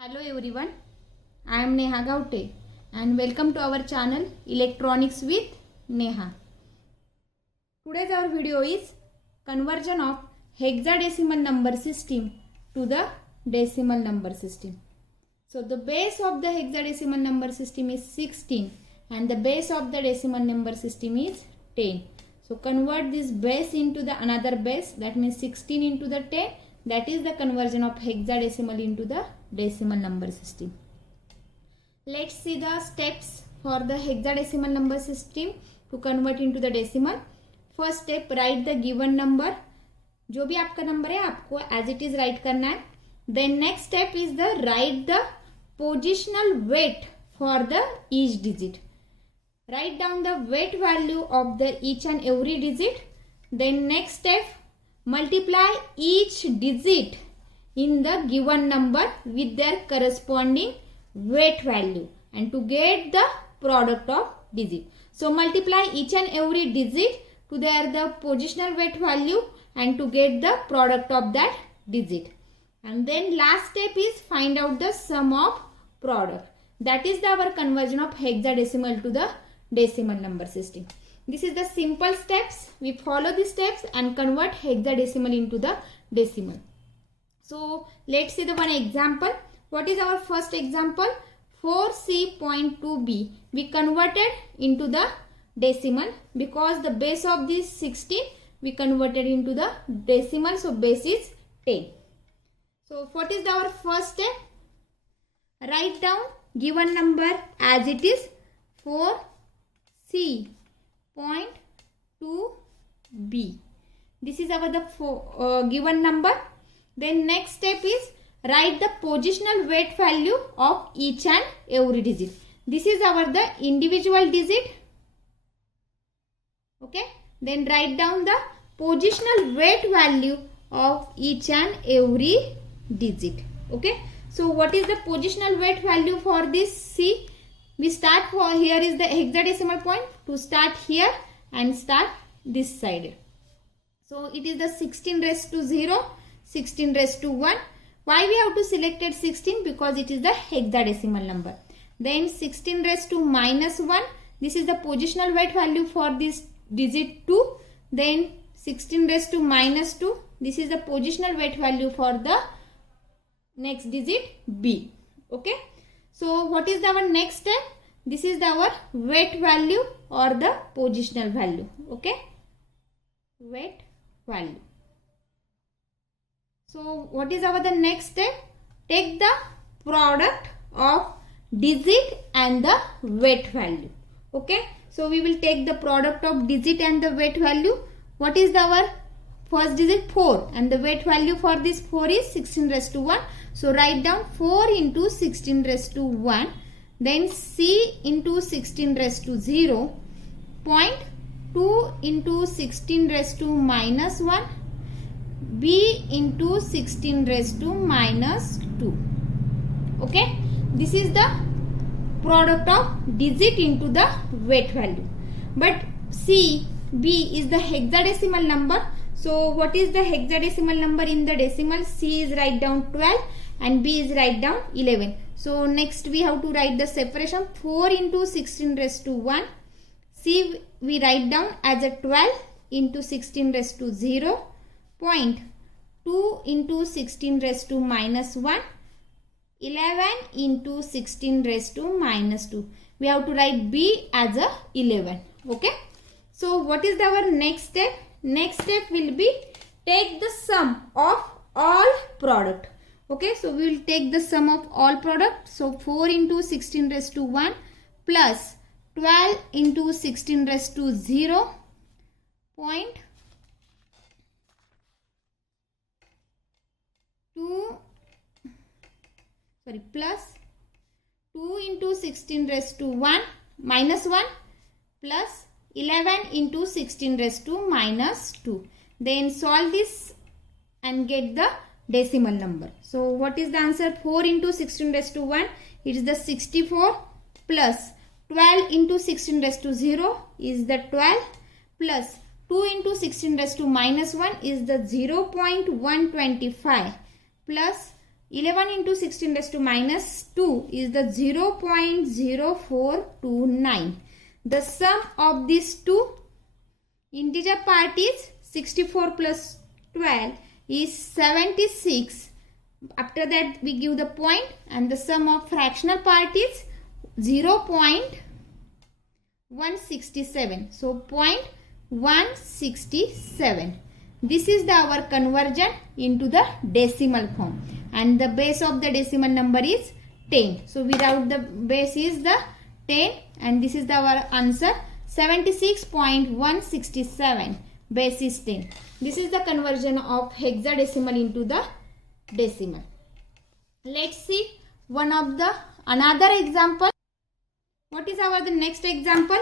Hello everyone, I am Neha Gaute and welcome to our channel Electronics with Neha. Today's our video is conversion of hexadecimal number system to the decimal number system. So the base of the hexadecimal number system is 16 and the base of the decimal number system is 10. So convert this base into the another base, that means 16 into the 10. That is the conversion of hexadecimal into the decimal number system. Let's see the steps for the hexadecimal number system to convert into the decimal. First step, write the given number. जो भी आपका number है आपको as it is write करना है. Then next step is the write the positional weight for the each digit. Write down the weight value of the each and every digit. Then next step, multiply each digit in the given number with their corresponding weight value and to get the product of digit. So multiply each and every digit to their the positional weight value and to get the product of that digit. And then last step is find out the sum of product. That is our conversion of hexadecimal to the decimal number system. This is the simple steps. We follow the steps and convert hexadecimal into the decimal. So let's see the one example. What is our first example? 4C.2b. We converted into the decimal because the base of this 16 we converted into the decimal. So base is 10. So what is our first step? Write down given number as it is 4C.2b. This is our given number. Then next step is write the positional weight value of each and every digit. This is our the individual digit. Okay. Then write down the positional weight value of each and every digit. Okay. So what is the positional weight value for this C? We start for here is the hexadecimal point to start here and start this side. So it is the 16 raised to 0, 16 raised to 1. Why we have to selected 16? Because it is the hexadecimal number. Then 16 raised to minus 1. This is the positional weight value for this digit 2. Then 16 raised to minus 2. This is the positional weight value for the next digit B. Okay. So what is our next step? This is our weight value or the positional value. Okay. Weight value. So what is our the next step? Take the product of digit and the weight value. Okay. So we will take the product of digit and the weight value. What is our first digit? 4 and the weight value for this 4 is 16 raised to 1. So write down 4 into 16 raised to 1. Then C into 16 raised to 0. 0.2 into 16 raised to minus 1. B into 16 raised to minus 2. Okay. This is the product of digit into the weight value. But C, B is the hexadecimal number. So what is the hexadecimal number in the decimal? C is write down 12 and B is write down 11. So next we have to write the separation. 4 into 16 raised to 1. C we write down as a 12 into 16 raised to 0. 0.2 into 16 raised to minus 1. 11 into 16 raised to minus 2. We have to write B as a 11. Okay. So what is our next step? Next step will be take the sum of all product. Okay. So we will take the sum of all product. So 4 into 16 raised to 1 plus 12 into 16 raised to 0. Plus 2 into 16 raised to 1 minus 1 plus 11 into 16 raised to minus 2. Then solve this and get the decimal number. So what is the answer? 4 into 16 raised to 1. It is the 64 plus 12 into 16 raised to 0 is the 12 plus 2 into 16 raised to minus 1 is the 0.125 plus 11 into 16 raised to minus 2 is the 0.0429. The sum of these two integer part is 64 plus 12 is 76. After that we give the point, and the sum of fractional part is 0.167. So 0.167. This is our conversion into the decimal form, and the base of the decimal number is 10. So without the base is the 10, and this is our answer 76.167. Base is 10. This is the conversion of hexadecimal into the decimal. Let's see another example. What is the next example?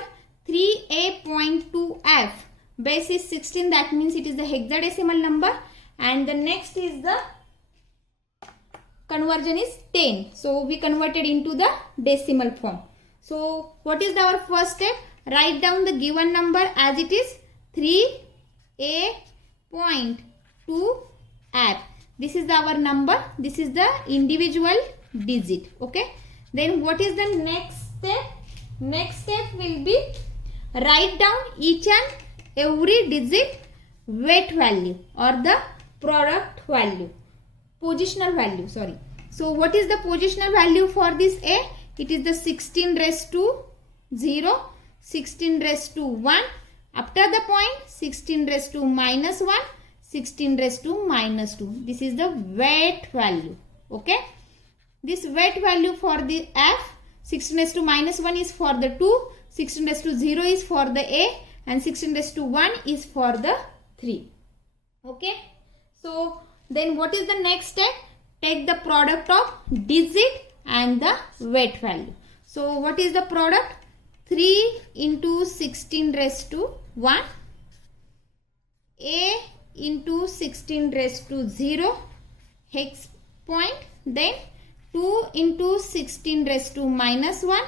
3a.2f. Base is 16, that means it is the hexadecimal number, and the next is the conversion is 10. So we converted into the decimal form. So what is our first step? Write down the given number as it is 3a.2f. This is our number. This is the individual digit. Okay. Then what is the next step? Next step will be write down each and every digit weight value or the product value. Positional value. Sorry. So what is the positional value for this A? It is the 16 raised to 0, 16 raised to 1. After the point 16 raised to minus 1, 16 raised to minus 2. This is the weight value. Okay. This weight value for the F, 16 raised to minus 1 is for the 2, 16 raised to 0 is for the A, and 16 raised to 1 is for the 3. Okay. So then what is the next step? Take the product of digit and the weight value. So what is the product? 3 into 16 raised to 1, A into 16 raised to 0, hex point, then 2 into 16 raised to minus 1,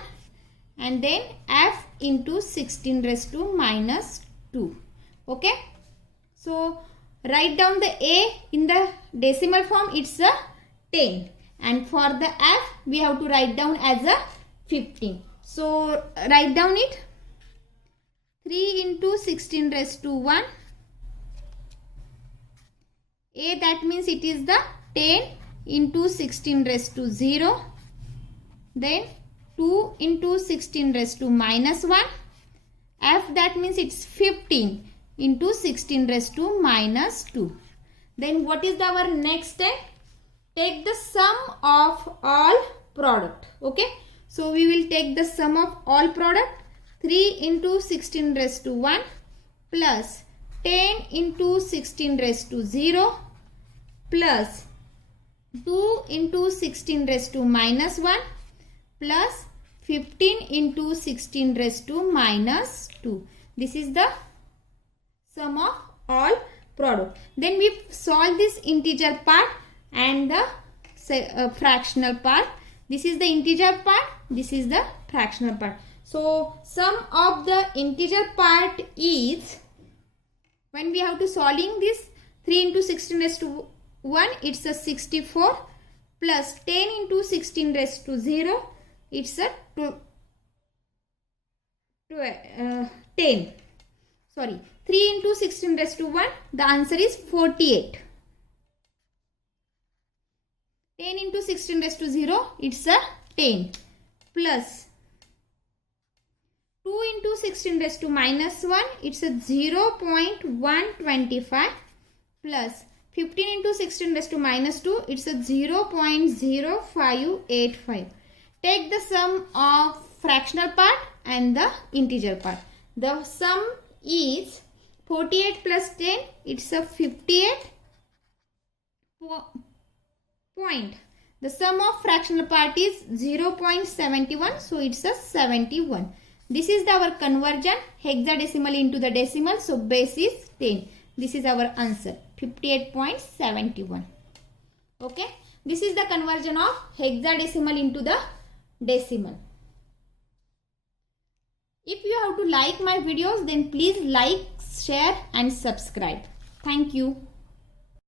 and then F into 16 raised to minus 2. Okay. So write down the A in the decimal form, it's a 10, and for the F we have to write down as a 15. So write down it. 3 into 16 raised to 1. A, that means it is the 10 into 16 raised to 0. Then 2 into 16 raised to minus 1. F, that means it's 15 into 16 raised to minus 2. Then what is our next step? Take the sum of all product. Okay. So we will take the sum of all product. 3 into 16 raised to 1 plus 10 into 16 raised to 0 plus 2 into 16 raised to minus 1 plus 15 into 16 raised to minus 2. This is the sum of all product. Then we solve this integer part and the fractional part. This is the integer part, this is the fractional part. So sum of the integer part is, when we have to solving this, 3 into 16 raised to 1, it's a 64 plus 10 into 16 raised to 0, it's a 10. Sorry, 3 into 16 raised to 1, the answer is 48. 10 into 16 raised to 0, it's a 10 plus 2 into 16 raised to minus 1, it's a 0.125 plus 15 into 16 raised to minus 2, it's a 0.0585. Take the sum of fractional part and the integer part. The sum is 48 plus 10, it's a 58 point. The sum of fractional part is 0.71, so it's a 71. This is our conversion, hexadecimal into the decimal, so base is 10. This is our answer, 58.71. Okay, this is the conversion of hexadecimal into the decimal. If you have to like my videos, then please like, share and subscribe. Thank you.